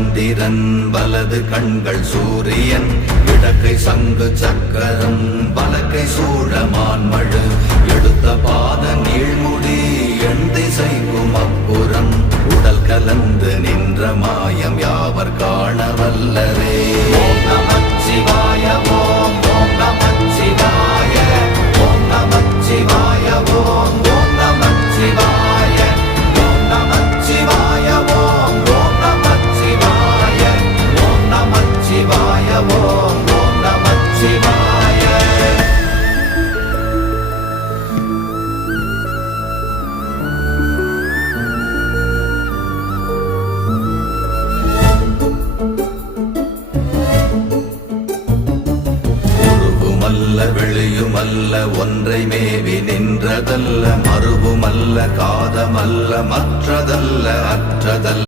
சந்திரன் வலது கண்கள் சூரியன் இடக்கை சங்கு சக்கரம் வலக்கை சூழமான்மழு எடுத்த பாத நீழ்முடி எண் திசைக்கும் அப்புறம் உடல் கலந்து நின்ற மாயம் யாவர் காண வல்லரே. ஓம் நமச்சிவாய ஓம் ஓம் நமச்சிவாய ஓம் நமச்சிவாய ஓம் ஓம் நமச்சிவாய ஓம் நமச்சிவாய ஓம் ஓம் நமச்சிவாய ஓம் நமச்சிவாய ஓம் ஓம் நமச்சிவாய. வெளியுமல்ல ஒன்றை மேவி நின்றதல்ல மறுவுமல்ல காதமல்ல மற்றதல்ல அற்றதல்ல